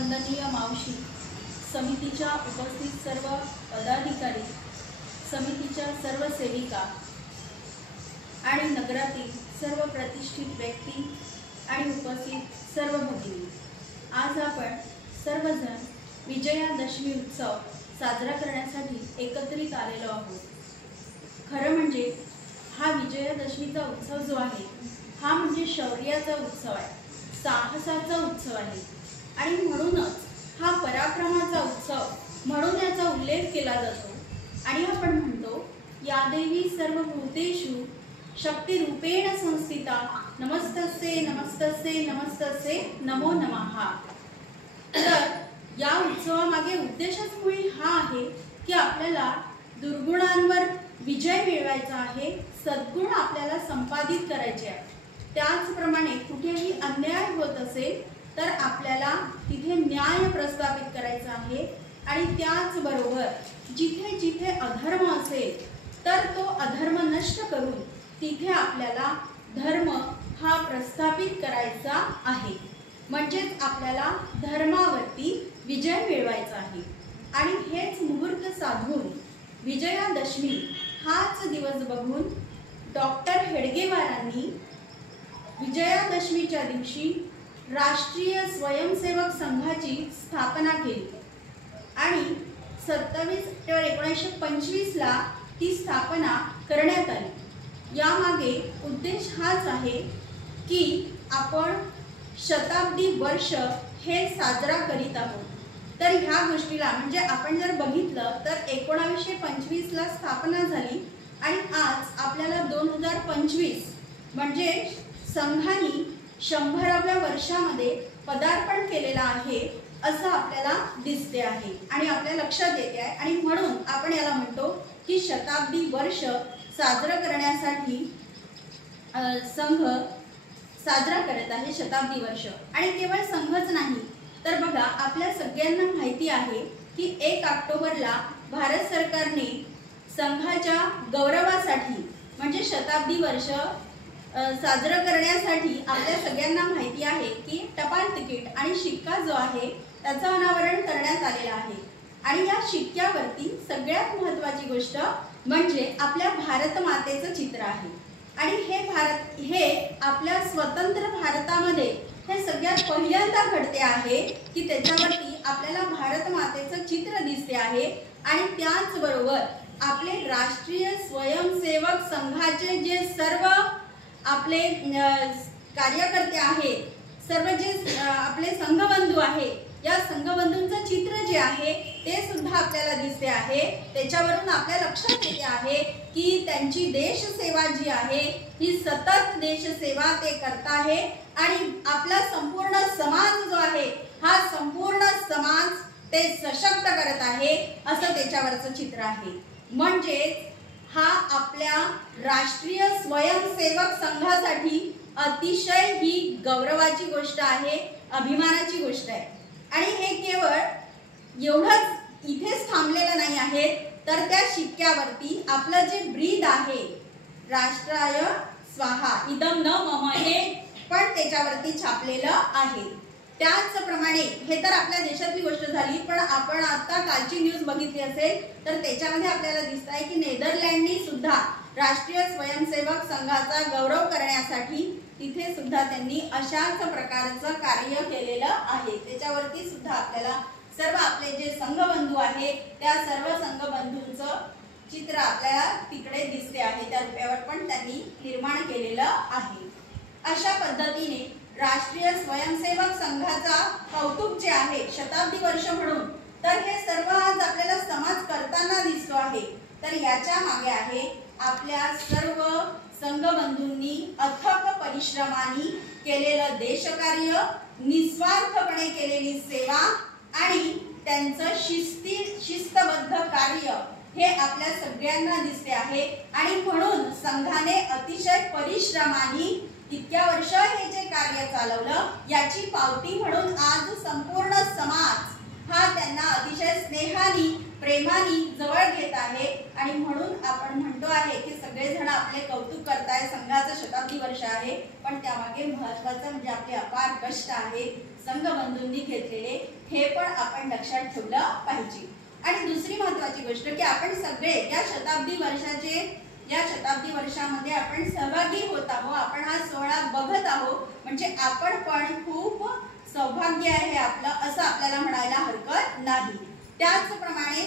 वंदनीय मावशी, समितीच्या उपस्थित सर्व पदाधिकारी, समितीच्या सर्व सेविका आणि नगरातील सर्व प्रतिष्ठित व्यक्ती आणि उपस्थित सर्व भगिनी, आज आपण सर्वजण विजयादशमी उत्सव साजरा करण्यासाठी एकत्रित आलेलो आहोत। खरं म्हणजे हा विजयादशमीचा उत्सव जो आहे हा म्हणजे शौर्याचा उत्सव आहे, साहसाचा उत्सव आहे आणि म्हणूनच हा पराक्रमाचा उत्सव म्हणून याचा उल्लेख केला जातो। आणि आपण म्हणतो या देवी सर्वभूतेषु शक्तिरूपेण संस्थिता नमस्तस्ये नमस्तस्ये नमस्तस्ये नमो नमः। तर या उत्सवामागे उद्देशच मुळी हा आहे की आपल्याला दुर्गुणांवर विजय मिळवायचा आहे, सद्गुण आपल्याला संपादित करायचे आहे। त्याचप्रमाणे कुठेही अन्याय होत असेल तर आपल्याला तिथे न्याय प्रस्थापित करायचा आहे आणि त्याचबरोबर जिथे जिथे अधर्म असेल तर तो अधर्म नष्ट करून तिथे आपल्याला धर्म हा प्रस्थापित करायचा आहे। म्हणजेच आपल्याला धर्मावरती विजय मिळवायचा आहे। आणि हेच मुहूर्त साधून विजयादशमी हाच दिवस बघून डॉक्टर हेडगेवारांनी विजयादशमीच्या दिवशी राष्ट्रीय स्वयंसेवक संघाची स्थापना केली आणि 27 सप्टेंबर 1925 ला ती स्थापना करण्यात आली। यामागे उद्देश हाच आहे की आपण शताब्दी वर्ष हे साजरा करीत आहोत। तर ह्या गोष्टीला म्हणजे आपण जर बघितलं तर 1925 ला स्थापना झाली आणि आज आपल्याला 2025 म्हणजे संघाने 100व्या वर्षामध्ये पदार्पण केलेलं आहे असं आपल्याला दिसते आहे आणि आपल्या लक्षात येते आहे। आणि म्हणून आपण याला म्हणतो की शताब्दी वर्ष साजरा करण्यासाठी संघ साजरा करत आहे शताब्दी वर्ष। आणि केवळ संघच नाही तर बघा आपल्या सगळ्यांना माहिती आहे की 1 ऑक्टोबरला भारत सरकारने संघाच्या गौरवासाठी म्हणजे शताब्दी वर्ष साजरा करण्यासाठी आपल्या सगळ्यांना माहिती आहे की टपाल तिकीट आणि शिक्का जो आहे त्याचं अनावरण करण्यात आलेलं आहे। आणि या शिक्क्यावरती सगळ्यात महत्त्वाची गोष्ट म्हणजे आपल्या भारत मातेचं चित्र आहे। आणि हे आपल्या स्वतंत्र भारतामध्ये हे सगळ्यात पहिल्यांदा घडते आहे की त्याच्यावरती आपल्याला भारत मातेचं चित्र दिसते आहे। आणि त्याचबरोबर आपले राष्ट्रीय स्वयंसेवक संघाचे जे सर्व आपले कार्यकर्ते आहेत, सर्व जे आपले संघबंधू आहेत, या संघबंधूंचं चित्र जे आहे ते सुद्धा आपल्याला दिसते आहे। त्याच्यावरून आपल्या लक्षात येते आहे की त्यांची देशसेवा जी आहे ही सतत देशसेवा ते करत आहे आणि आपला संपूर्ण समाज जो आहे हा संपूर्ण समाज ते सशक्त करत आहे असं त्याच्यावरचं चित्र आहे। म्हणजे हा आपल्या राष्ट्रीय स्वयंसेवक संघासाठी अतिशय ही गौरवाची गोष्ट आहे, अभिमानाची गोष्ट आहे। आणि हे केवळ एवढंच इथेच थांबलेलं नाही आहे तर त्या शिक्क्यावरती आपलं जे ब्रीद आहे राष्ट्राय स्वाहा इदम न मम हे पण त्याच्यावरती छापलेलं आहे। त्याचप्रमाणे हे तर आपल्या देशातली गोष्ट झाली, पण आपण आता कालची न्यूज बघितली असेल तर त्याच्यामध्ये आपल्याला दिसत आहे की नेदरलँडनी सुद्धा राष्ट्रीय स्वयंसेवक संघाचा गौरव करण्यासाठी तिथे सुद्धा त्यांनी अशाच प्रकारचं कार्य केलेलं आहे। त्याच्यावरती सुद्धा आपल्याला सर्व आपले जे संघबंधू आहेत त्या सर्व संघबंधूंचं चित्र आपल्याला तिकडे दिसते आहे, त्या रुपयावर पण त्यांनी निर्माण केलेलं आहे। अशा पद्धतीने राष्ट्रीय स्वयंसेवक संघाचा कौतुक जे आहे शताब्दी वर्ष म्हणून तर हे सर्व आज आपल्याला समाज करताना दिसतो आहे। तर याच्या मागे आहे आपल्या सर्व संघबंधूंनी अथक परिश्रमाने केलेलं देशकार्य, निस्वार्थपणे केलेली सेवा आणि त्यांचं शिस्तबद्ध कार्य हे आपल्या सगळ्यांना दिसते आहे। आणि म्हणून संघाने अतिशय परिश्रमाने इतक्या वर्ष हे जे कार्य चालवलं याची पावती म्हणून आज संपूर्ण समाज हा त्यांना अतिशय स्नेहाने प्रेमाने जवळ घेत आहे। आणि म्हणून आपण म्हणतो आहे की सगळेजण आपले कौतुक करताय, संघाचं शताब्दी वर्ष आहे, पण त्यामागे महत्त्वाचं म्हणजे आपले अपार कष्ट आहे, संघबंधूंनी घेतलेले हे पण आपण लक्षात ठेवलं पाहिजे। आणि दुसरी महत्त्वाची गोष्ट की आपण सगळे या शताब्दी वर्षामध्ये आपण सहभागी होत आहोत, आपण हा सोहळा बघत आहोत, म्हणजे आपण पण खूप सौभाग्य आहे आपलं असं आपल्याला म्हणायला हरकत नाही। त्याचप्रमाणे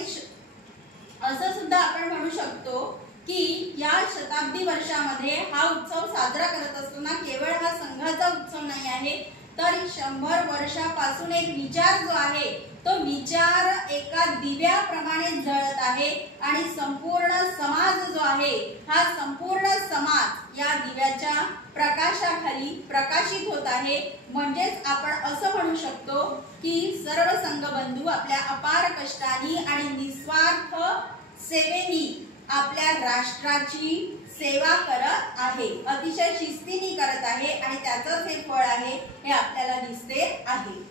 असं सुद्धा आपण म्हणू शकतो की या शताब्दी वर्षामध्ये हा उत्सव साजरा करत असताना केवळ हा संघाचा उत्सव नाही आहे, तर 100 वर्षापासून एक विचार जो आहे तो विचार एका दिव्याप्रमाणे जळत आहे आणि संपूर्ण समाज जो आहे हा संपूर्ण समाज या दिव्याच्या प्रकाशाखाली प्रकाशित होत आहे। म्हणजेच आपण असं म्हणू शकतो की सर्व संघबंधू आपल्या अपार कष्टांनी आणि निस्वार्थ सेवेनी आपल्या राष्ट्राची सेवा करत आहे, अतिशय शिस्तीने करत आहे आणि त्याचंच हे फळ आहे हे आपल्याला दिसते आहे।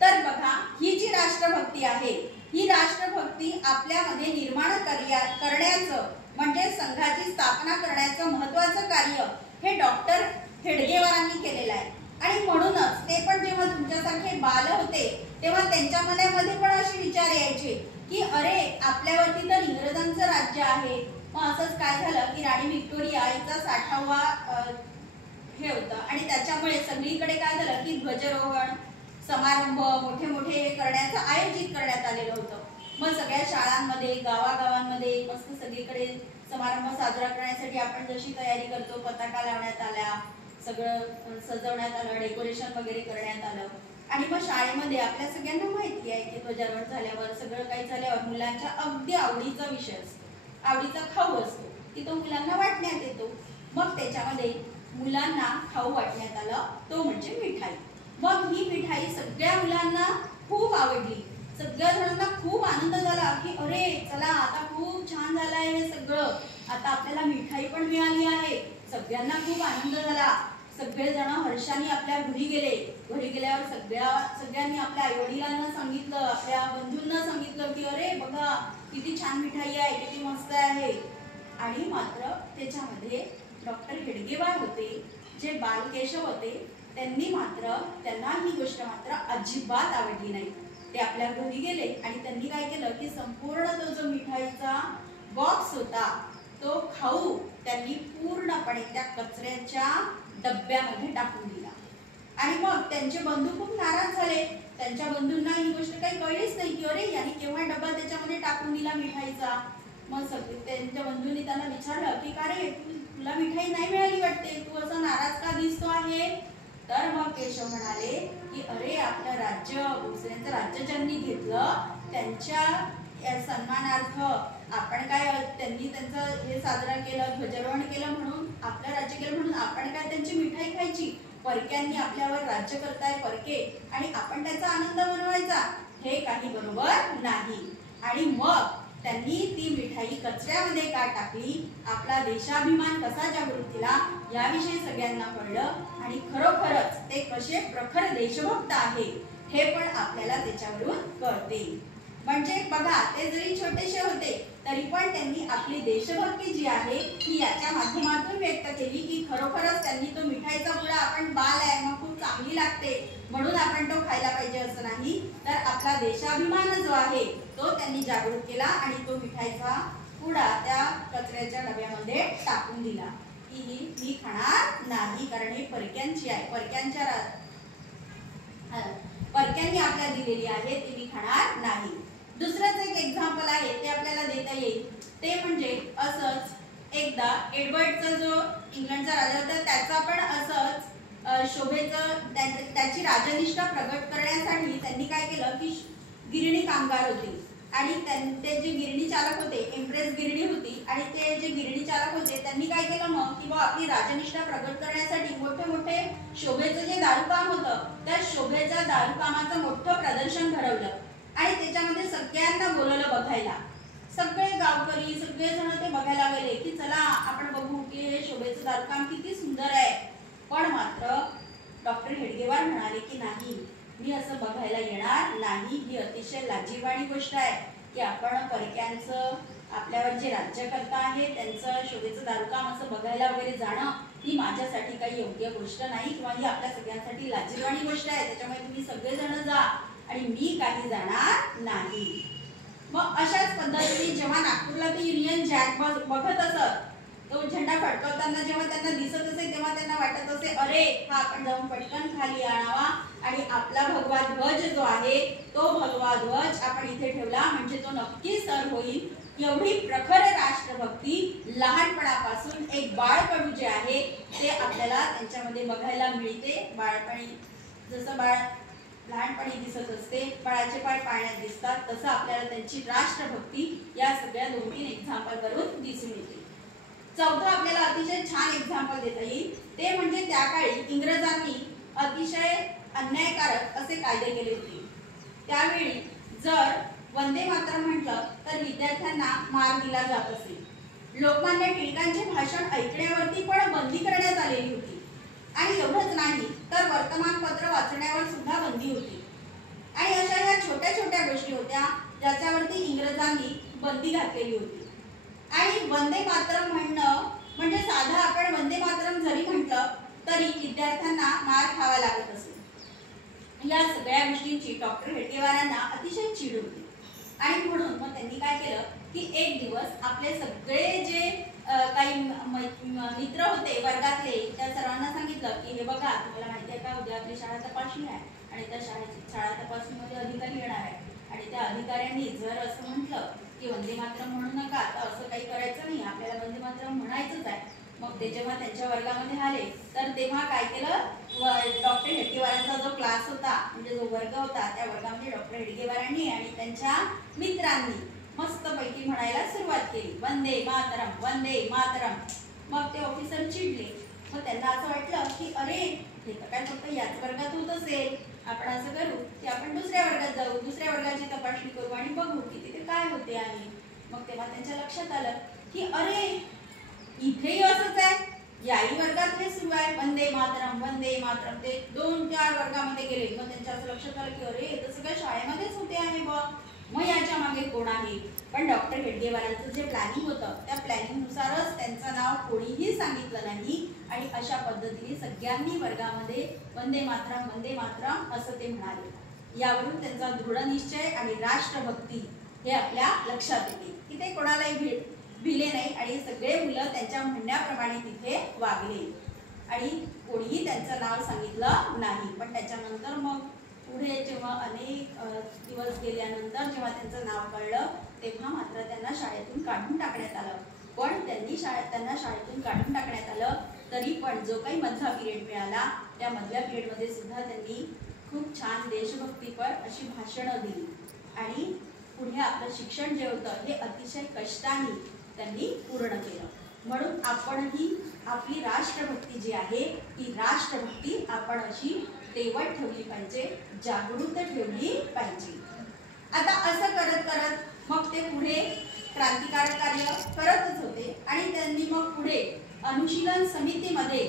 तर बघा, ही जी राष्ट्रभक्ती आहे ही राष्ट्रभक्ती आपल्यामध्ये निर्माण करण्याचं म्हणजे संघाची स्थापना करण्याचं महत्त्वाचं कार्य हे डॉक्टर हेडगेवारांनी केलेलं आहे। आणि म्हणूनच ते पण जेव्हा तुमच्यासारखे बाल होते तेव्हा त्यांच्या मनामध्ये पण असे विचार यायचे की अरे आपल्यावरती तर इंग्रजांचं राज्य आहे। मग असंच काय झालं की राणी व्हिक्टोरिया हिचा 60वा हे होतं आणि त्याच्यामुळे सगळीकडे काय झालं की ध्वजारोहण समारंभ मोठे मोठे करण्याचं आयोजित करण्यात आलेलं होतं। मग सगळ्या शाळांमध्ये गावागावांमध्ये मस्त सगळीकडे समारंभ साजरा करण्यासाठी आपण जशी तयारी करतो पताका लावण्यात आल्या, सगळं सजवण्यात आलं, डेकोरेशन वगैरे करण्यात आलं। आणि मग शाळेमध्ये आपल्या सगळ्यांना माहिती आहे की ध्वजारोहण झाल्यावर सगळं काही झाल्यावर मुलांच्या अगदी आवडीचा विषय असतो, आवडीचा खाऊ असतो की तो मुलांना वाटण्यात येतो। मग त्याच्यामध्ये मुलांना खाऊ वाटण्यात आला तो म्हणजे मिठाई। मग ही मिठाई सगळ्या मुलांना खूप आवडली, सगळ्या जणांना खूप आनंद झाला की अरे चला आता खूप छान झालंय हे सगळं, आता आपल्याला मिठाई पण मिळाली आहे। सगळ्यांना खूप आनंद झाला, सगळेजण हर्षाने आपल्या घरी गेले। घरी गेल्यावर सगळ्यांनी आपल्या आईवडिलांना सांगितलं, आपल्या बंधूंना सांगितलं की अरे बघा किती छान मिठाई आहे, किती मस्त आहे। आणि मात्र त्याच्यामध्ये डॉक्टर हेडगेवार होते, जे बालकेशव होते, त्यांना ही गोष्ट मात्र अजिबात आवडली नाही। ते आपल्या घरी गेले आणि त्यांनी काय केलं की संपूर्ण तो जो मिठाईचा बॉक्स होता तो खाऊ त्यांनी पूर्णपणे त्या कचऱ्याच्या डब्यामध्ये टाकून दिला। आणि मग त्यांचे बंधू खूप नाराज झाले, त्यांच्या बंधूंना ही गोष्ट काही कळलीच नाही की अरे याने केव्हा डब्बा त्याच्यामध्ये टाकून दिला मिठाईचा। मग त्यांच्या बंधूंनी त्यांना विचारलं की का रे तुला मिठाई नाही मिळाली वाटते, तू असा नाराज का दिसतो आहे? तर मग केशव म्हणाले की अरे आपलं राज्य भोसल्यांचं राज्य ज्यांनी घेतलं त्यांच्या सन्मानार्थ आपण काय त्यांनी त्यांचं हे साजरा केलं, ध्वजारोहण केलं म्हणून आपलं राज्य केलं म्हणून आपण काय त्यांची मिठाई खायची? परक्यांनी आपल्यावर राज्य करताय परके आणि आपण त्याचा आनंद मनवायचा, हे काही बरोबर नाही। आणि मग त्यांनी ती मिठाई कचऱ्यामध्ये का टाकली, आपला देशाभिमान कसा जागृत केला याविषयी सगळ्यांना कळलं आणि खरोखरच ते कसे प्रखर देशभक्त आहे हे पण आपल्याला त्याच्यावरून कळते। म्हणजे बघा ते जरी छोटेसे होते तरी पण त्यांनी आपली देशभक्ती जी आहे ती याच्या माध्यमातून व्यक्त केली की खरोखरच त्यांनी तो मिठाईचा पुडा, आपण बाल आहे मग खूप चांगली लागते म्हणून आपण तो खायला पाहिजे असं नाही, तर आपला देशाभिमान जो आहे तो त्यांनी जागृत केला आणि तो मिठाईचा पुडा त्या कचऱ्याच्या डब्यामध्ये टाकून दिला की ही खाणार नाही कारण हे परक्यांची आहे, परक्यांनी आपल्याला दिलेली आहे, ती मी खाणार नाही। दुसरंच एक एक्झाम्पल आहे ते आपल्याला देता येईल, ते म्हणजे असंच एकदा एडवर्डचा जो इंग्लंडचा राजा होता त्याचा पण असंच शोभेचं त्याची राजनिष्ठा प्रगट करण्यासाठी त्यांनी काय केलं की गिरणी कामगार होते आणि ते जे गिरणी चालक होते, एम्प्रेस गिरणी होती आणि ते जे गिरणी चालक होते त्यांनी काय केलं मग की आपली राजनिष्ठा प्रगट करण्यासाठी मोठे मोठे शोभेचं जे दारूकाम होतं त्या शोभेच्या दारूकामाचं मोठं प्रदर्शन भरवलं आणि त्याच्यामध्ये सगळ्यांना बोलवलं बघायला। सगळे गावकरी सगळेजण ते बघायला गेले की चला आपण बघू की हे शोभेचं दारूकाम किती सुंदर आहे। पण मात्र डॉक्टर हेडगेवार म्हणाले की नाही, मी असं बघायला येणार नाही, ही अतिशय लाजिरवाणी गोष्ट आहे की आपण परक्यांचं आपल्यावर जे राज्यकर्ता आहे त्यांचं शोभेचं दारुकाम असं बघायला वगैरे जाणं ही माझ्यासाठी काही योग्य गोष्ट नाही किंवा ही आपल्या सगळ्यांसाठी लाजिरवाणी गोष्ट आहे. त्याच्यामुळे तुम्ही सगळेजण जा आणि मी काही जाणार नाही. मग अशाच पद्धतीने जेव्हा नागपूरला ते युनियन जॅक बघत असत, तो झेंडा फडकवताना जेव्हा त्यांना दिसत असे तेव्हा त्यांना वाटत असे अरे हा आपण जाऊन पटकन खाली आणावा आणि आपला भगवा ध्वज जो आहे तो भगवा ध्वज आपण इथे ठेवला म्हणजे तो नक्की सर होईल. एवढी प्रखर राष्ट्रभक्ती लहानपणापासून एक बाळकडू जे आहे ते आपल्याला त्यांच्यामध्ये बघायला मिळते. बाळपणी जसं बाळ लहानपणी दिसत असते, बाळाचे पाय पाळण्यात दिसतात, तसं आपल्याला त्यांची राष्ट्रभक्ती या सगळ्या 2-3 एक्झाम्पल वरून दिसून येते. चौथं आपल्याला अतिशय छान एक्झाम्पल देता येईल ते म्हणजे त्या काळी इंग्रजांनी अतिशय अन्यायकारक असे कायदे केले होते. त्यावेळी जर वंदे मातरम म्हटलं तर विद्यार्थ्यांना मार दिला जात असे. लोकमान्य टिळकांचे भाषण ऐकण्यावरती पण बंदी करण्यात आलेली होती आणि एवढंच नाही तर वर्तमानपत्र वाचण्यावर सुद्धा बंदी होती. आणि अशा ह्या छोट्या छोट्या गोष्टी होत्या ज्याच्यावरती इंग्रजांनी बंदी घातलेली होती. आणि वंदे मातरम म्हणणं म्हणजे साधा आपण वंदे मातरम जरी म्हटलं तरी विद्यार्थ्यांना मार खावा लागत असे. या सगळ्या गोष्टींची डॉक्टर हेडगेवारांना अतिशय चीड होती आणि म्हणून मग त्यांनी काय केलं की एक दिवस आपले सगळे जे काही मित्र होते वर्गातले त्या सर्वांना सांगितलं की हे बघा तुम्हाला माहिती आहे का उद्या आपली शाळा तपासणी आहे आणि त्या शाळा तपासणीमध्ये अधिकारी येणार आहे आणि त्या अधिकाऱ्यांनी जर असं म्हटलं की वंदे मातरम म्हणू नका तर असं काही करायचं नाही, आपल्याला वंदे मातरम म्हणायचंच आहे. मग ते जेव्हा त्यांच्या वर्गामध्ये आले तर तेव्हा काय केलं डॉक्टर हेडगेवारांचा जो क्लास होता म्हणजे जो वर्ग होता त्या वर्गामध्ये डॉक्टर हेडगेवारांनी आणि त्यांच्या मित्रांनी मस्तपैकी म्हणायला सुरुवात केली वंदे मातरम वंदे मातरम. मग ते ऑफिसर चिडले. मग त्यांना असं वाटलं की अरे हे तर काय फक्त याच वर्गात होत असेल, आपण असं करू की आपण दुसऱ्या वर्गात जाऊ, दुसऱ्या वर्गाची तपासणी करू आणि बघू की तिथे काय होते आहे. मग तेव्हा त्यांच्या लक्षात आलं की अरे इथेही असंच आहे, याही वर्गात हे सुरू आहे वंदे मातरम वंदे मातरम. ते 2-4 वर्गामध्ये गेले. मग त्यांच्या असं लक्षात आलं की अरे तर सगळ्या शाळेमध्येच होते आहे बघ, मग याच्या मागे कोण आहे. पण डॉक्टर हेडगेवारांचं जे प्लॅनिंग होतं त्या प्लॅनिंगनुसारच त्यांचं नाव कोणीही सांगितलं नाही आणि अशा पद्धतीने सगळ्यांनी वर्गामध्ये वंदे मातरम असं ते म्हणाले. यावरून त्यांचा दृढ निश्चय आणि राष्ट्रभक्ती हे आपल्या लक्षात येते की ते कोणालाही भिले नाही आणि सगळे मुलं त्यांच्या म्हणण्याप्रमाणे तिथे वागले आणि कोणीही त्यांचं नाव सांगितलं नाही. पण त्याच्यानंतर मग पुढे जेव्हा अनेक दिवस गेल्यानंतर जेव्हा त्यांचं नाव कळलं तेव्हा मात्र त्यांना शाळेतून काढून टाकण्यात आलं. पण त्यांना शाळेतून काढून टाकण्यात आलं तरी पण जो काही मधला पिरियड मिळाला त्या मधल्या पिरियडमध्ये सुद्धा त्यांनी खूप छान देशभक्तीपर अशी भाषणं दिली आणि पुढे आपलं शिक्षण जे होतं हे अतिशय कष्टाने त्यांनी पूर्ण केलं. म्हणून आपणही आपली राष्ट्रभक्ती जी आहे ती राष्ट्रभक्ती आपण अशी तेवट ठेवली पाहिजे, जागृत ठेवली पाहिजे. आता असं करत करत मग ते पुढे क्रांतिकारक कार्य करतच होते आणि त्यांनी मग पुढे अनुशीलन समितीमध्ये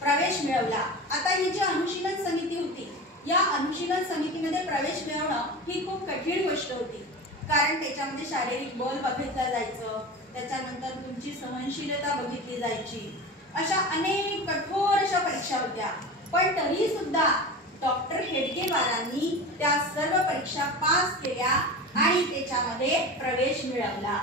प्रवेश मिळवला. आता ही जी अनुशीलन समिती होती या अनुशीलन समितीमध्ये प्रवेश मिळवणं ही खूप कठीण गोष्ट होती. कारण त्याच्यामध्ये शारीरिक बल बघितलं जायचं, त्याच्यानंतर तुमची सहनशीलता बघितली जायची, अशा अनेक कठोर अशा परीक्षा होत्या. पण तरी सुद्धा डॉक्टर हेडगेवारांनी त्या सर्व परीक्षा पास केल्या आणि त्याच्यामध्ये प्रवेश मिळवला.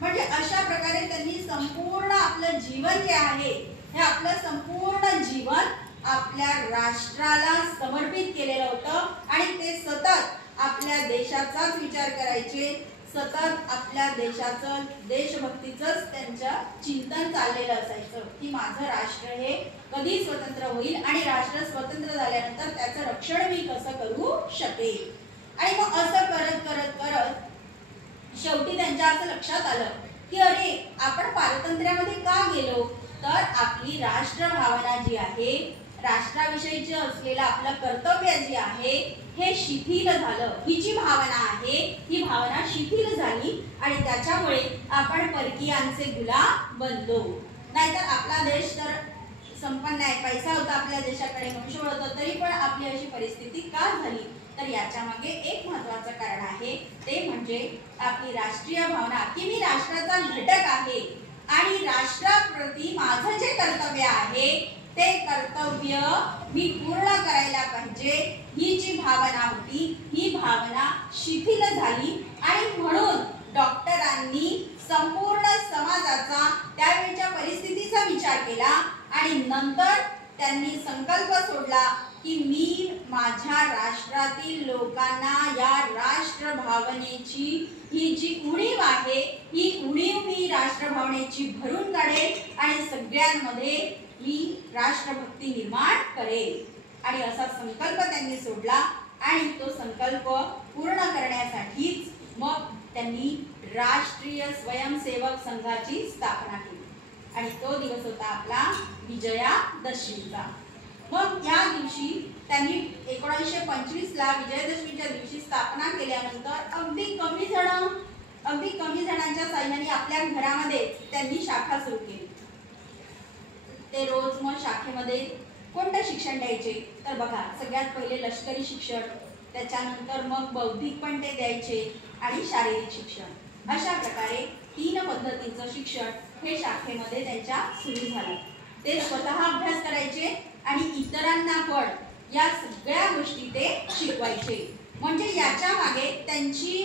म्हणजे अशा प्रकारे त्यांनी संपूर्ण आपलं जीवन जे आहे हे आपलं संपूर्ण जीवन आपल्या राष्ट्राला समर्पित केलेलं होतं आणि ते सतत आपल्या देशाचाच विचार करायचे, सतत आपल्या देशाचं देशभक्तीचंच त्यांचं चिंतन चाललेलं असायचं की माझं राष्ट्र हे कधी स्वतंत्र होईल आणि राष्ट्र स्वतंत्र झाल्यानंतर त्याचं रक्षण मी कसं करू शकेल. आणि मग असं करत करत करत शेवटी त्यांच्या असं लक्षात आलं की अरे आपण पारतंत्र्यामध्ये का गेलो तर आपली राष्ट्रभावना जी आहे, राष्ट्राविषयीचं असलेलं आपलं कर्तव्य जे आहे हे शिथिल झालं. ही जी भावना आहे ही भावना शिथिल झाली आणि त्याच्यामुळे आपण परकीयांचे गुलाम बनलो. नाहीतर आपला देश तर संपन्न आहे, पैसा होता आपल्या देशाकडे, मनुष्यबळ होतं, तरी पण आपली अशी परिस्थिती का झाली तर याच्या याच्या मागे एक महत्त्वाचं कारण आहे, ते म्हणजे आपली राष्ट्रीय भावना की मी राष्ट्राचा घटक आहे आणि राष्ट्राप्रती माझं जे कर्तव्य आहे ते कर्तव्य मी पूर्ण करायला पाहिजे, ही जी भावना होती ही भावना शिथिल झाली आणि म्हणून डॉक्टरांनी संपूर्ण समाजाचा त्यावेळच्या परिस्थितीचा विचार केला आणि नंतर त्यांनी संकल्प सोडला की मी माझ्या राष्ट्रातील लोकांना या राष्ट्र भावनेची ही जी उणीव आहे ही उणीव मी राष्ट्र भावनेची भरून काढेल आणि सगळ्यांमध्ये मी राष्ट्रभक्ती निर्माण करेल आणि असा संकल्प त्यांनी सोडला आणि तो संकल्प पूर्ण करण्यासाठीच मग त्यांनी राष्ट्रीय स्वयंसेवक संघाची स्थापना केली आणि तो दिवस होता आपला विजयादशमीचा। मग या दिवशी त्यांनी 1925 ला विजयादशमीच्या दिवशी स्थापना केल्यानंतर अगदी कमी जणांच्या साह्याने आपल्या घरामध्ये त्यांनी शाखा सुरू केली। ते रोज मग शाखेमध्ये कोणतं शिक्षण द्यायचे तर बघा, सगळ्यात पहिले लष्करी शिक्षण, त्याच्यानंतर मग बौद्धिक पण ते द्यायचे आणि शारीरिक शिक्षण। अशा प्रकारे 3 पद्धतीचं शिक्षण हे शाखेमध्ये त्यांच्या सुरू झालं। ते स्वतः अभ्यास करायचे आणि इतरांना पण या सगळ्या गोष्टी ते शिकवायचे। म्हणजे याच्या मागे त्यांची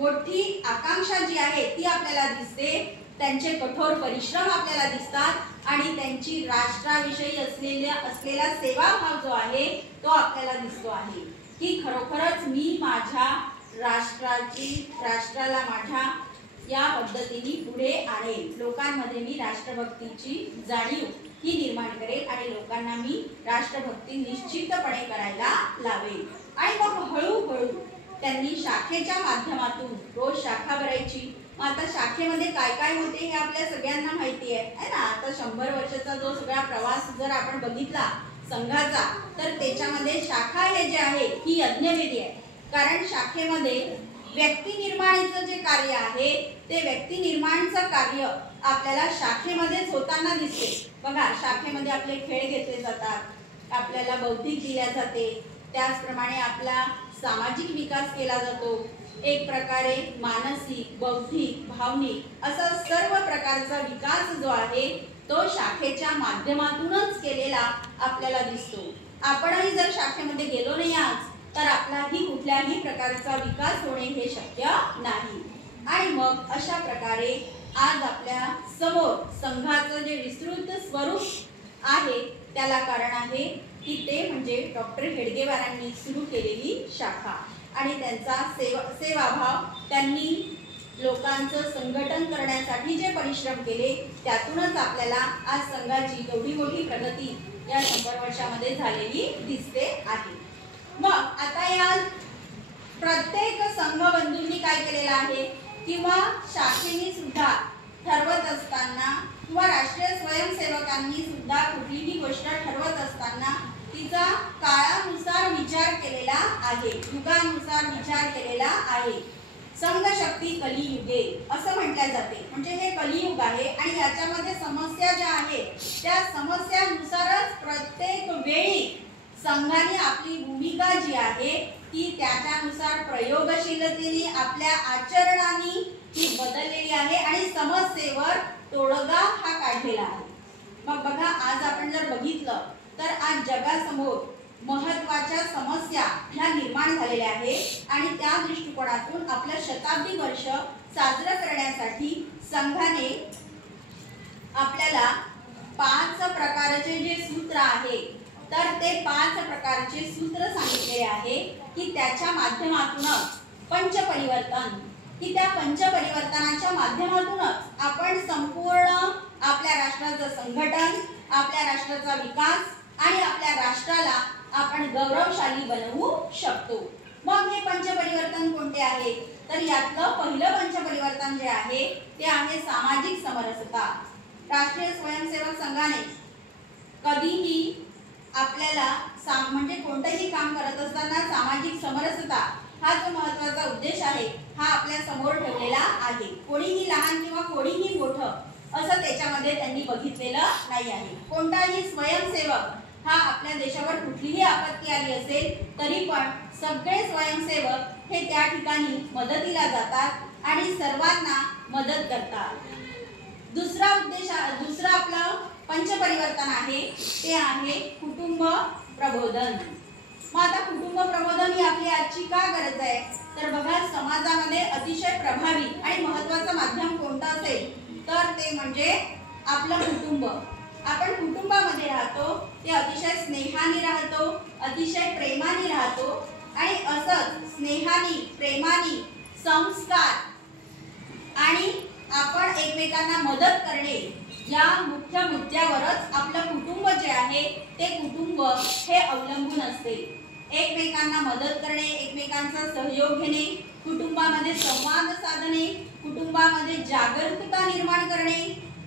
मोठी आकांक्षा जी आहे ती आपल्याला दिसते, त्यांचे कठोर परिश्रम आपल्याला दिसतात आणि त्यांची राष्ट्राविषयी असलेला सेवाभाव जो आहे तो आपल्याला दिसतो आहे की खरोखरच मी माझ्या राष्ट्राला माझ्या या पद्धतीने पुढे आणेल, लोकांमध्ये मी राष्ट्रभक्तीची जाणीव ही निर्माण करेल आणि लोकांना मी राष्ट्रभक्ती निश्चितपणे करायला लावेल। आणि मग हळूहळू त्यांनी शाखेच्या माध्यमातून रोज शाखा भरायची। आता शाखेमध्ये काय काय होते हे आपल्या सगळ्यांना माहिती आहे ना। आता 100 वर्षाचा जो सगळा प्रवास जर आपण बघितला संघाचा तर त्याच्यामध्ये शाखा हे जे आहे ही यज्ञवेदी आहे, कारण शाखेमध्ये व्यक्ती निर्माणाचं जे कार्य आहे ते व्यक्ती निर्माणाचं कार्य आपल्याला शाखेमध्येच होताना दिसते। बघा, शाखेमध्ये आपले खेळ घेतले जातात, आपल्याला बौद्धिक दिल्या जाते, त्याचप्रमाणे आपला सामाजिक विकास केला जातो, एक प्रकारे मानसिक, बौद्धिक, भावनिक असा सर्व प्रकारचा विकास जो आहे तो शाखेच्या माध्यमातूनच केलेला आपल्याला दिसतो। आपणही जर शाखेमध्ये गेलो नाही आज तर आपलाही कुठल्याही प्रकारचा विकास होणे हे शक्य नाही। आणि मग अशा प्रकारे आज आपल्या समोर संघाचं जे विस्तृत स्वरूप आहे त्याला कारण आहे की ते म्हणजे डॉक्टर हेडगेवारांनी सुरू केलेली शाखा आणि त्यांचा सेवाभाव, त्यांनी लोकांचं संघटन करण्यासाठी जे परिश्रम केले त्यातूनच आपल्याला आज संघाची एवढी मोठी प्रगती या 100 वर्षामध्ये झालेली दिसते आहे। मग आता या प्रत्येक संघबंधूंनी काय केलेलं आहे किंवा शाखेने सुद्धा ठरवत असताना किंवा राष्ट्रीय स्वयंसेवकांनी सुद्धा कुठलीही गोष्ट ठरवत असताना तिचा काळानुसार विचार केलेला आहे, युगानुसार विचार केलेला आहे। संघशक्ती कलियुगे असं म्हटले जाते, म्हणजे हे कलियुग आहे आणि याच्यामध्ये समस्या ज्या आहेत त्या समस्यानुसारच प्रत्येक वेळी संघाने आपली भूमिका जी आहे ती त्याच्यानुसार प्रयोगशीलतेने आपल्या आचरणाने ती बदललेली आहे आणि समस्येवर तोडगा हा काढलेला आहे। मग बघा, आज आपण जर बघितलं तर आज जगासमोर महत्त्वाच्या समस्या ह्या निर्माण झालेल्या आहेत आणि त्या दृष्टिकोनातून आपलं शताब्दी वर्ष साजरं करण्यासाठी संघाने आपल्याला 5 प्रकारचे जे सूत्र आहे तर ते 5 प्रकारचे सूत्र सांगितलेले आहे की त्याच्या माध्यमातूनच पंचपरिवर्तन, की त्या पंचपरिवर्तनाच्या माध्यमातूनच आपण संपूर्ण आपल्या राष्ट्राचं संघटन, आपल्या राष्ट्राचा विकास आणि आपल्या राष्ट्राला आपण गौरवशाली बनवू शकतो। मग हे पंचपरिवर्तन कोणते आहे तर यातलं पहिलं पंचपरिवर्तन जे आहे ते आहे सामाजिक समरसता। राष्ट्रीय स्वयंसेवक संघाने कधीही आपल्याला म्हणजे कोणतेही काम करत असताना सामाजिक समरसता हा जो महत्त्वाचा उद्देश आहे हा आपल्या समोर ठेवलेला आहे। कोणीही लहान किंवा कोणीही मोठं असं त्याच्यामध्ये त्यांनी बघितलेलं नाही आहे। कोणताही स्वयंसेवक हा आपल्या देशावर कुठलीही आपत्ती आली असेल तरी पण सगळे स्वयंसेवक हे त्या ठिकाणी मदतीला जातात आणि सर्वांना मदत करतात। दुसरा आपलं पंचपरिवर्तन आहे ते आहे कुटुंब प्रबोधन। मग आता कुटुंब प्रबोधन ही आपली आजची का गरज आहे तर बघा, समाजामध्ये अतिशय प्रभावी आणि महत्त्वाचं माध्यम कोणतं असेल तर ते म्हणजे आपलं कुटुंब। आपण कुटुंबामध्ये राहतो, ते अतिशय स्नेहाने राहतो, अतिशय प्रेमाने राहतो आणि असंच स्नेहाने प्रेमाने संस्कार आणि आपण एकमेकांना मदत करणे या मुख्य मुद्द्यावरच आपलं कुटुंब जे आहे ते कुटुंब हे अवलंबून असते। एकमेकांना मदत करणे, एकमेकांचा सहयोग घेणे, कुटुंबामध्ये संवाद साधणे, कुटुंबामध्ये जागरूकता निर्माण करणे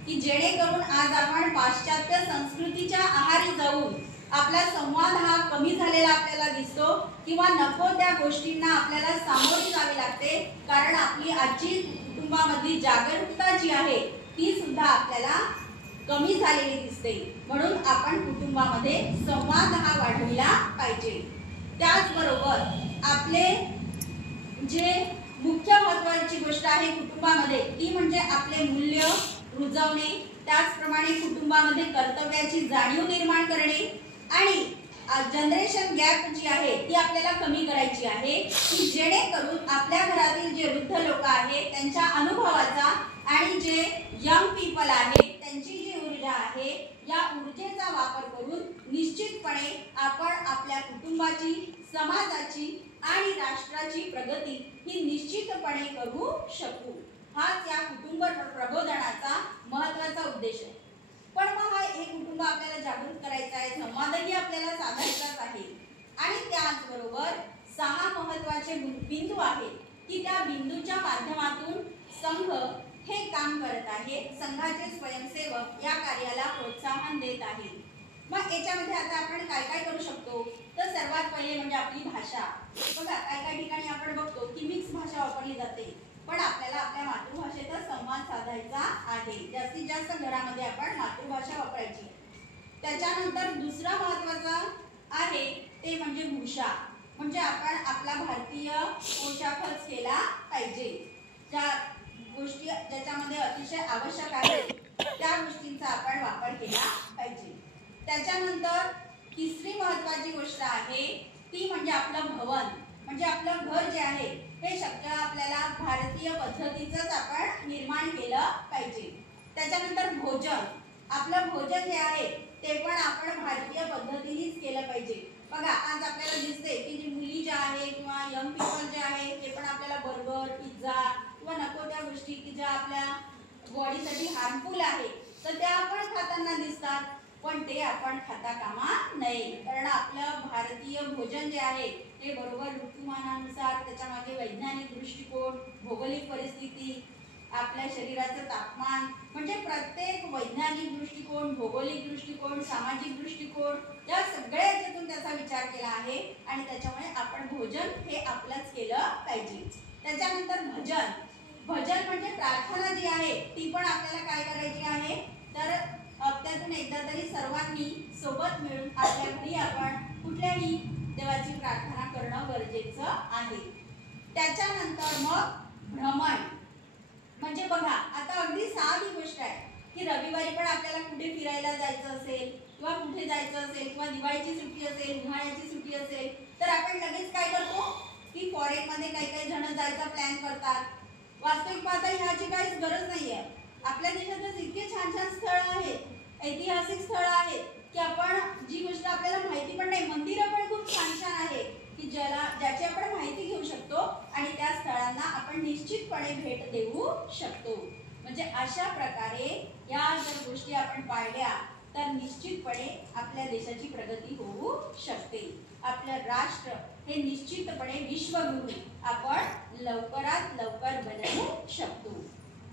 की जेणेकरून आज आपण पाश्चात्य संस्कृतीच्या आहारी जाऊन आपला संवाद हा कमी झालेला आपल्याला दिसतो किंवा नको त्या गोष्टींना आपल्याला सामोरे जावे लागते, कारण आपली आजची कुटुंबामधली जागरूकता जी आहे ती सुद्धा आपल्याला कमी झालेली दिसते। म्हणून आपण कुटुंबामध्ये संवाद हा वाढविला पाहिजे। त्याचबरोबर आपले जे मुख्य महत्त्वाची गोष्ट आहे कुटुंबामध्ये ती म्हणजे आपले मूल्य रुजवणे, त्याचप्रमाणे कुटुंबामध्ये कर्तव्याची जाणीव निर्माण करणे आणि जनरेशन गॅप जी आहे ती आपल्याला कमी करायची आहे की जेणेकरून आपल्या घरातील जे वृद्ध लोक आहेत त्यांच्या अनुभवाचा आणि जे यंग पीपल आहे त्यांची जी ऊर्जा आहे या ऊर्जेचा वापर करून निश्चितपणे आपण आपल्या कुटुंबाची, समाजाची आणि राष्ट्राची प्रगती ही निश्चितपणे करू शकू। हाच या कुटुंब प्रबोधनाचा महत्त्वाचा उद्देश आहे। पण मग हे कुटुंब आपल्याला जागृत करायचं आहे, संवादही आपल्याला साधायचाच आहे आणि त्याचबरोबर 6 महत्त्वाचे बिंदू आहेत की त्या बिंदूच्या माध्यमातून संघ हे काम करत आहे, संघाचे स्वयंसेवक या कार्याला प्रोत्साहन देत आहेत। मग याच्यामध्ये आता आपण काय काय करू शकतो तर सर्वात पहिले म्हणजे आपली भाषा। बघा, काही ठिकाणी आपण बघतो की मिक्स भाषा वापरली जाते, पण आपल्याला आपल्या मातृभाषेतच संवाद साधायचा आहे। जास्तीत जास्त घरामध्ये आपण मातृभाषा वापरायची। त्याच्यानंतर दुसरा महत्त्वाचा आहे ते म्हणजे भूषा, म्हणजे आपण आपला भारतीय पोशाखच केला पाहिजे। ज्या गोष्टी ज्याच्यामध्ये अतिशय आवश्यक आहे त्या गोष्टींचा आपण वापर केला पाहिजे। त्याच्यानंतर तिसरी महत्त्वाची गोष्ट आहे ती म्हणजे आपलं भवन, म्हणजे आपलं घर जे आहे हे शक्य आपल्याला भारतीय पद्धतीचंच आपण निर्माण केलं पाहिजे। त्याच्यानंतर भोजन, आपलं भोजन जे आहे ते पण आपण भारतीय पद्धतीनेच केलं पाहिजे। बघा, आज आपल्याला दिसते की जी मुली ज्या आहे किंवा यंग पीपल जे आहे ते पण आपल्याला बर्गर, पिझ्झा किंवा नको त्या गोष्टी की ज्या आपल्या बॉडीसाठी हार्मफुल आहे तर त्या आपण खाताना दिसतात, पण ते आपण खाता कामा नये। कारण आपलं भारतीय भोजन जे आहे ते बरोबर ऋतुमानानुसार, त्याच्यामागे वैज्ञानिक दृष्टिकोन, भौगोलिक परिस्थिती, आपल्या शरीराचं तापमान, म्हणजे प्रत्येक वैज्ञानिक दृष्टिकोन, भौगोलिक दृष्टिकोन, सामाजिक दृष्टिकोन या सगळ्या याच्यातून त्याचा विचार केला आहे आणि त्याच्यामुळे आपण भोजन हे आपलंच केलं पाहिजे। त्याच्यानंतर भजन, भजन म्हणजे प्रार्थना जी आहे ती पण आपल्याला काय करायची आहे तर हप्त्यातून एकदा तरी सर्वांनी सोबत मिळून आपल्या घरी आपण कुठल्याही देवाची प्रार्थना करणं गरजेचं आहे। त्याच्यानंतर मग भ्रमण, म्हणजे बघा आता अगदी साधी गोष्ट आहे की रविवारी पण आपल्याला कुठे फिरायला जायचं असेल किंवा कुठे जायचं असेल किंवा दिवाळीची सुट्टी असेल, उन्हाळ्याची सुट्टी असेल तर आपण लगेच काय करतो की फॉरेनमध्ये काही जण जायचा प्लॅन करतात। वास्तविक पाहता ह्याची काहीच गरज नाहीये। आपल्या देशातच इतके छान छान स्थळं आहेत, ऐतिहासिक स्थळं आहेत की आपण जी गोष्ट आपल्याला माहिती पण नाही, मंदिरं पण खूप छान छान आहेत की ज्याची आपण माहिती घेऊ शकतो आणि त्या स्थळांना आपण निश्चितपणे भेट देऊ शकतो। म्हणजे अशा प्रकारे या जर गोष्टी आपण पाळल्या तर निश्चितपणे आपल्या देशाची प्रगती होऊ शकते। आपलं राष्ट्र हे निश्चितपणे विश्वगुरू आपण लवकरात लवकर बनवू शकतो।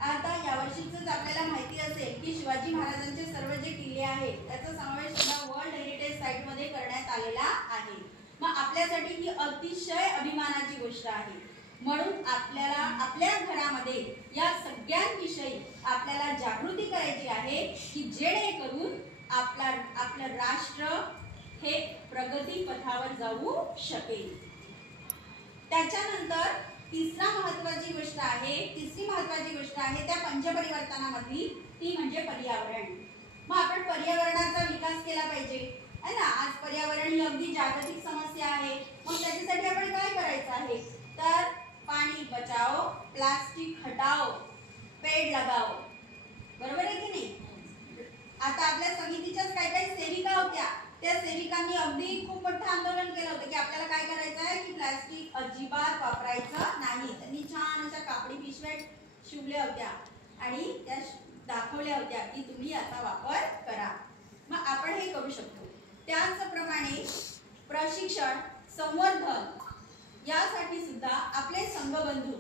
आता यावर्षीच आपल्याला माहिती असेल की शिवाजी महाराजांचे सर्व जे किल्ले आहेत त्याचा समावेश सुद्धा वर्ल्ड हेरिटेज साइट मध्ये करण्यात आलेला आहे। मग आपल्यासाठी ही अतिशय अभिमानाची गोष्ट आहे। म्हणून आपल्याला आपल्या घरामध्ये या सगळ्यांविषयी आपल्याला जागृती करायची आहे की जेणेकरून आपलं राष्ट्र हे प्रगती पथावर जाऊ शकेल. त्याच्यानंतर तिसरी महत्वाची गोष्ट आहे त्या पंचपरिवर्तनामधली, ती म्हणजे पर्यावरण. मग आपण पर्यावरणाचा विकास केला पाहिजे है ना. आज पर्यावरण ही अगदी जागतिक समस्या आहे. मग त्याच्यासाठी आपण काय करायचं आहे, तर पाणी बचाओ, प्लास्टिक हटाओ, पेड़ लगाओ. बरोबर आहे की नाही. आता आपल्या समितीच्याच काही सेविका होत्या, त्या सेविकांनी अगदी खूप मोठं आंदोलन केलं होतं की आपल्याला काय करायचं आहे की प्लास्टिक अजिबात वापरायचं नाही. त्यांनी छान अशा कापडी पिशव्या शिवल्या होत्या आणि त्या दाखवल्या होत्या की तुम्ही याचा वापर करा. मग आपण हे करू शकतो. त्याचप्रमाणे प्रशिक्षण, संवर्धन यासाठी सुद्धा आपले संघबंधू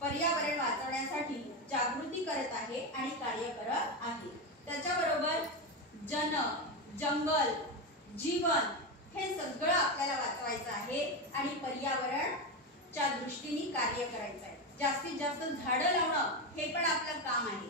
पर्यावरण वाचवण्यासाठी जागृती करत आहे आणि कार्य करत आहे. त्याच्याबरोबर जंगल, जीवन हे सगळं आपल्याला वाचवायचं आहे आणि पर्यावरणच्या दृष्टीने कार्य करायचं आहे. जास्तीत जास्त झाडं लावणं हे पण आपलं काम आहे.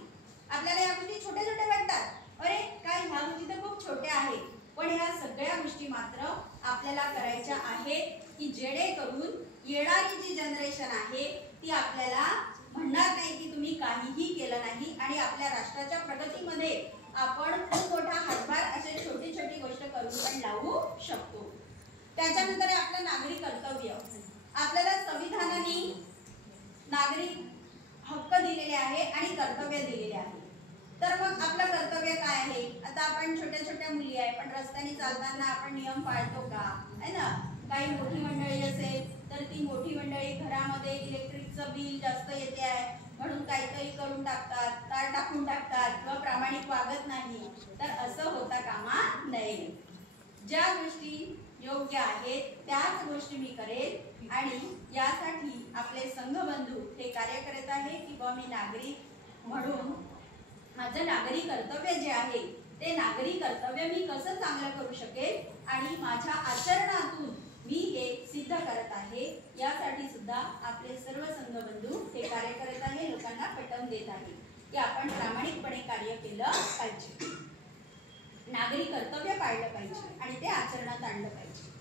आपल्याला या गोष्टी छोट्या छोट्या वाटतात, अरे काय ह्या गोष्टी तर खूप छोट्या आहेत, पण ह्या सगळ्या गोष्टी मात्र आपल्याला करायच्या आहेत की जेणेकरून येणारी जी जनरेशन आहे ती आपल्याला म्हणणार नाही की तुम्ही काहीही केलं नाही आणि आपल्या राष्ट्राच्या प्रगतीमध्ये आपण खूप मोठा हातभार असे छोटी छोटी गोष्ट करून पण लावू शकतो. त्याच्यानंतर आपलं नागरिक कर्तव्य. आपल्याला संविधानाने नागरिक हक्क दिलेले आहे आणि कर्तव्य दिलेले आहे. तर मग आपलं कर्तव्य काय आहे. आता आपण छोट्या छोट्या मुली आहे, पण रस्त्याने चालताना आपण नियम पाळतो का, है ना. काही मोठी मंडळी असेल तर ती मोठी मंडळी घरामध्ये इलेक्ट्रिकचं बिल जास्त येते आहे म्हणून काहीतरी करून टाकतात, तार टाकून टाकतात किंवा प्रामाणिक वागत नाही. तर असं होता कामा नये. ज्या गोष्टी योग्य आहेत त्याच गोष्टी मी करेल आणि यासाठी आपले संघबंधू हे कार्य करत आहे की बा मी नागरिक म्हणून माझं नागरी कर्तव्य जे आहे ते नागरी कर्तव्य मी कसं चांगलं करू शकेल आणि माझ्या आचरणातून मी हे सिद्ध करत आहे. यासाठी सुद्धा आपले सर्व संघबंधू हे कार्य करत आहे, लोकांना पटवून देत आहे की आपण प्रामाणिकपणे कार्य केलं पाहिजे, नागरी कर्तव्य पाळलं पाहिजे आणि ते आचरणात आणलं पाहिजे.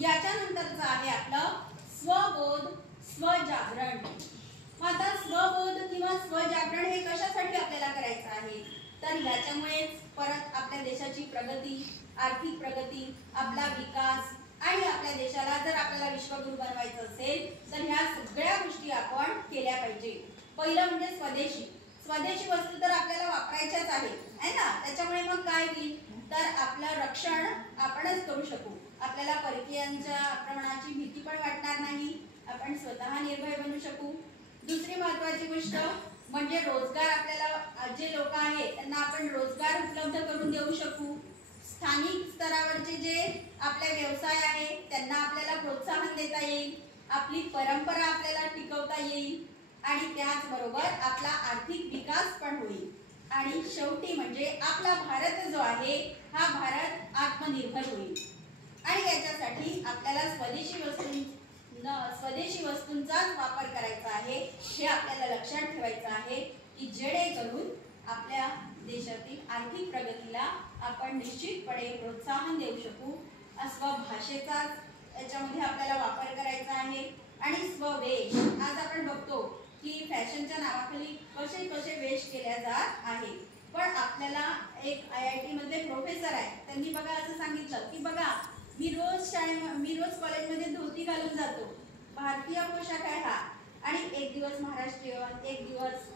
याच्यानंतरचं आहे आपलं स्वबोध, स्वजागरण. आता स्वबोध किंवा स्वजागरण हे कशासाठी आपल्याला करायचं आहे, तर याच्यामुळेच परत आपल्या देशाची प्रगती, आर्थिक प्रगती, आपला विकास आणि आपल्या देशाला जर आपल्याला विश्वगुरू बनवायचं असेल तर ह्या सगळ्या गोष्टी आपण केल्या पाहिजे. पहिलं म्हणजे स्वदेशी वस्तू तर आपल्याला वापरायच्याच आहेत है ना. त्याच्यामुळे मग काय होईल तर आपलं रक्षण आपणच करू शकू. आपल्याला परकीयांच्या आक्रमणाची भीती पण वाटणार नाही, आपण स्वतः निर्भय बनू शकू. दुसरी महत्वाची गोष्ट म्हणजे रोजगार. आपल्याला जे लोक आहेत त्यांना आपण रोजगार उपलब्ध करून देऊ शकू. स्थानिक स्तरावरचे जे आपले व्यवसाय आहे त्यांना आपल्याला प्रोत्साहन देता येईल. आपली परंपरा आपल्याला टिकवता येईल आणि त्याचबरोबर आपला आर्थिक विकास पण होईल. आणि शेवटी म्हणजे आपला भारत जो आहे हा भारत आत्मनिर्भर होईल. आणि याच्यासाठी आपल्याला स्वदेशी वस्तूंचाच वापर करायचा आहे हे आपल्याला लक्षात ठेवायचं आहे की जेणेकरून आपल्या देशातील आर्थिक प्रगतीला आपण निश्चितपणे प्रोत्साहन देऊ शकू. स्वभाषेचा याच्यामध्ये आपल्याला वापर करायचा आहे आणि स्ववेश. आज आपण बघतो की फॅशनच्या नावाखाली कसे कसे वेश केल्या जात आहे, पण आपल्याला एक IIT मधले प्रोफेसर आहे त्यांनी बघा असं सांगितलं की बघा मी रोज कॉलेजमध्ये धोती घालून जातो, भारतीय पोशाख आहे हा, आणि एक दिवस महाराष्ट्रीयन, एक दिवस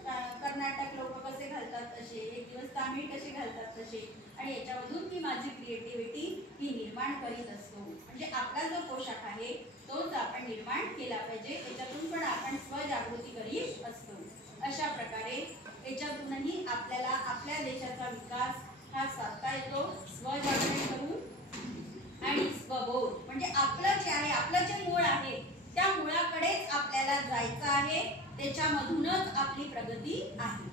कर्नाटक लोक कसे घालतात तसे, एक दिवस तामिळ कसे घालतात तसे, आणि याच्यामधून मी माझी क्रिएटिव्हिटी ही निर्माण करीत असतो. म्हणजे आपला जो पोशाख आहे तोच आपण निर्माण केला पाहिजे, याच्यातून पण आपण स्वजागृती करीत असतो. अशा प्रकारे याच्यातूनही आपल्याला आपल्या देशाचा विकास हा साधता येतो स्वजागरण करून. आणि स्वबोध म्हणजे आपलं जे आहे, आपलं जे मूळ आहे त्या मुळाकडेच आपल्याला जायचं आहे, त्याच्यामधूनच आपली प्रगती आहे.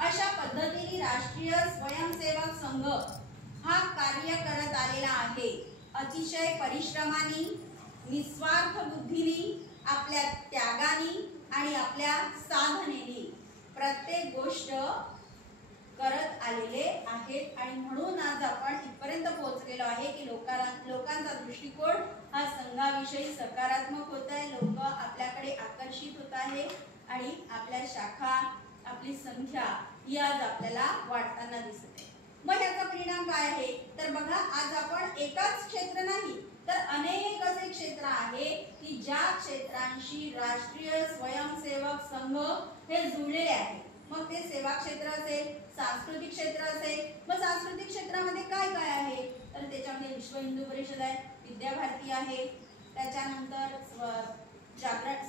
अशा पद्धतीने राष्ट्रीय स्वयंसेवक संघ हा कार्य करत आलेला आहे. अतिशय परिश्रमाने, निस्वार्थ बुद्धीने, आपल्या त्यागाने आणि आपल्या साधनेने प्रत्येक गोष्ट करत आलेले आहेत आणि म्हणून आज आपण इथपर्यंत पोहोचलेलो आहे की लोकांचा दृष्टिकोन हा संघाविषयी सकारात्मक होत आहे. लोक आपल्याकडे आकर्षित होत आहे आणि आपल्या शाखा, आपली संख्या ही आज आपल्याला वाढताना दिसत आहे. मग याचा परिणाम काय आहे तर बघा, आज आपण एकाच क्षेत्र नाही तर अनेक असे क्षेत्र आहे की ज्या क्षेत्रांशी राष्ट्रीय स्वयंसेवक संघ हे जुळलेले आहे. मग ते सेवा क्षेत्र असेल, सांस्कृतिक क्षेत्र असेल. मग सांस्कृतिक क्षेत्रामध्ये काय काय आहे तर त्याच्यामध्ये विश्व हिंदू परिषद आहे, विद्याभारती आहे, त्याच्यानंतर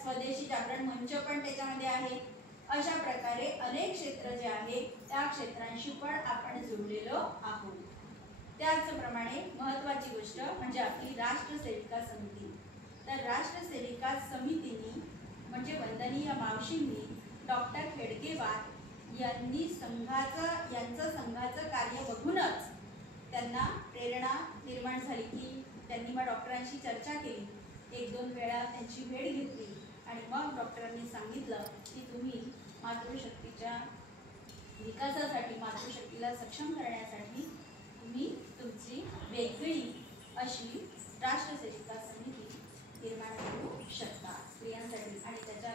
स्वदेशी जागरण मंच पण त्याच्यामध्ये आहे. अशा प्रकारे अनेक क्षेत्र जे आहे त्या क्षेत्रांशी पण आपण जोडलेलो आहोत. त्याचप्रमाणे महत्त्वाची गोष्ट म्हणजे आपली राष्ट्रसेविका समिती. तर राष्ट्रसेविका समितीने म्हणजे वंदनीय मावशींनी डॉक्टर हेडगेवार यांनी यांचं संघाचं कार्य बघूनच त्यांना प्रेरणा निर्माण झाली की त्यांनी मग डॉक्टरांशी चर्चा केली. 1-2 वेळा त्यांची भेट घेतली आणि मग डॉक्टरांनी सांगितलं की तुम्ही मातृशक्तीच्या विकासासाठी, मातृशक्तीला सक्षम करण्यासाठी तुम्ही तुमची वेगळी अशी राष्ट्रसेविका समिती निर्माण करू शकता स्त्रियांसाठी. आणि त्याच्या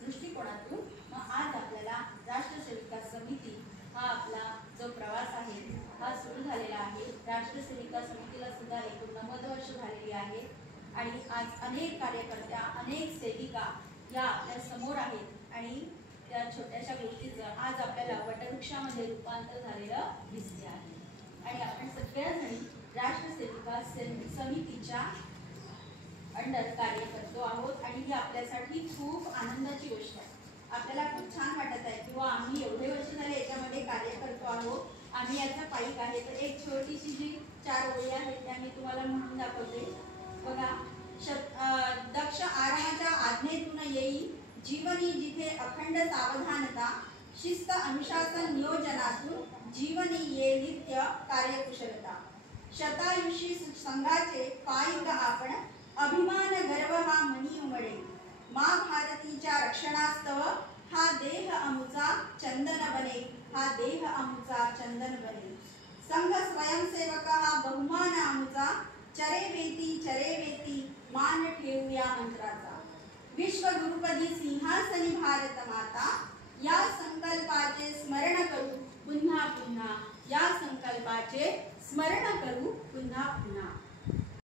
दृष्टिकोनातून मग आज आपल्याला राष्ट्रसेविका समिती हा आपला जो प्रवास आहे हा सुरू झालेला आहे. राष्ट्रसेविका समितीला सुद्धा एकूण 90 वर्ष झालेली आहेत आणि आज अनेक कार्यकर्त्या, अनेक सेविका या आपल्या समोर आहेत आणि त्या छोट्याशा गोष्टीचं आज आपल्याला वटवृक्षामध्ये रूपांतर झालेलं दिसते आहे. आणि आपण सगळ्याजणी राष्ट्रसेविका समितीच्या अंडर कार्य करतो आहोत आणि ही आपल्यासाठी खूप आनंदाची गोष्ट आहे. आपल्याला खूप छान वाटत आहे किंवा आम्ही एवढे वर्ष झाले याच्यामध्ये कार्य करतो आहोत, आम्ही याचा पाईक आहे. तर एक छोटीशी जी 4 ओळी आहेत त्या मी तुम्हाला म्हणून दाखवते. बघा, दक्ष आरामाच्या आज्ञेतून येई जीवनी जिथे अखंड सावधानता, शिस्त अनुशासन नियोजनातून जीवनी ये नित्य कार्यकुशलता. शतायुषी संघाचे पाईक आपण, अभिमान गर्व हा मनी उमळे. माँ भारतीच्या रक्षणास्तव हा देह अमुचा चंदन बने, हा देह अमुचा चंदन बने. संघ स्वयंसेवक हा बहुमान अमुचा, चरे वेती मान ठेवूया मंत्राचा. विश्व गुरुपदी सिंहासनी भारत माता, या संकल्पाचे स्मरण करू पुन्हा पुन्हा, या संकल्पाचे स्मरण करू पुन्हा पुन्हा.